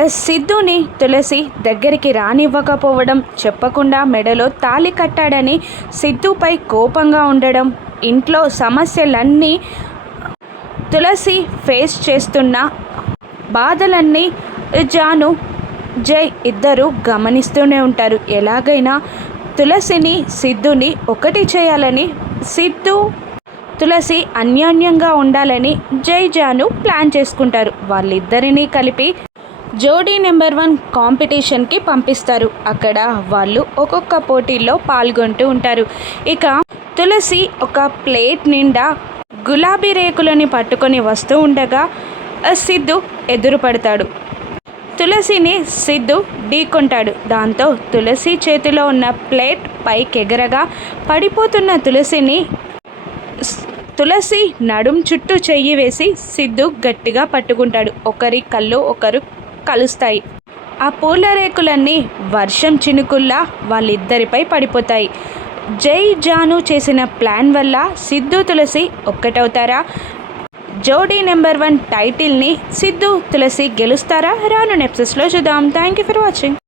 సిద్ధుని తులసి దగ్గరికి రానివ్వకపోవడం చెప్పకుండా మెడలో తాళి కట్టాడని సిద్ధుపై కోపంగా ఉండడం ఇంట్లో సమస్యలన్నీ తులసి ఫేస్ చేస్తున్న బాధలన్నీ జాను జై ఇద్దరు గమనిస్తూనే ఉంటారు. ఎలాగైనా తులసిని సిద్ధుని ఒకటి చేయాలని సిద్ధు తులసి అన్యోన్యంగా ఉండాలని జై జాను ప్లాన్ చేసుకుంటారు. వాళ్ళిద్దరినీ కలిపి జోడీ నెంబర్ వన్ కాంపిటీషన్కి పంపిస్తారు. అక్కడ వాళ్ళు ఒక్కొక్క పోటీల్లో పాల్గొంటూ ఉంటారు. ఇక తులసి ఒక ప్లేట్ నిండా గులాబీ రేకులని పట్టుకొని వస్తూ ఉండగా ఆ సిద్ధు ఎదురుపడతాడు. తులసిని సిద్ధు ఢీకొంటాడు. దాంతో తులసి చేతిలో ఉన్న ప్లేట్ పైకెగరగా పడిపోతున్న తులసిని తులసి నడుం చుట్టూ చెయ్యి వేసి సిద్ధు గట్టిగా పట్టుకుంటాడు. ఒకరి కళ్ళు ఒకరు కలుస్తాయి. ఆ పూల రేకులన్నీ వర్షం చినుకుల్లా వాళ్ళిద్దరిపై పడిపోతాయి. జై జాను చేసిన ప్లాన్ వల్ల సిద్ధు తులసి ఒక్కటవుతారా? జోడీ నెంబర్ వన్ టైటిల్ని సిద్ధు తులసి గెలుస్తారా? రాను నెప్సెస్లో చూద్దాం. Thank you for watching.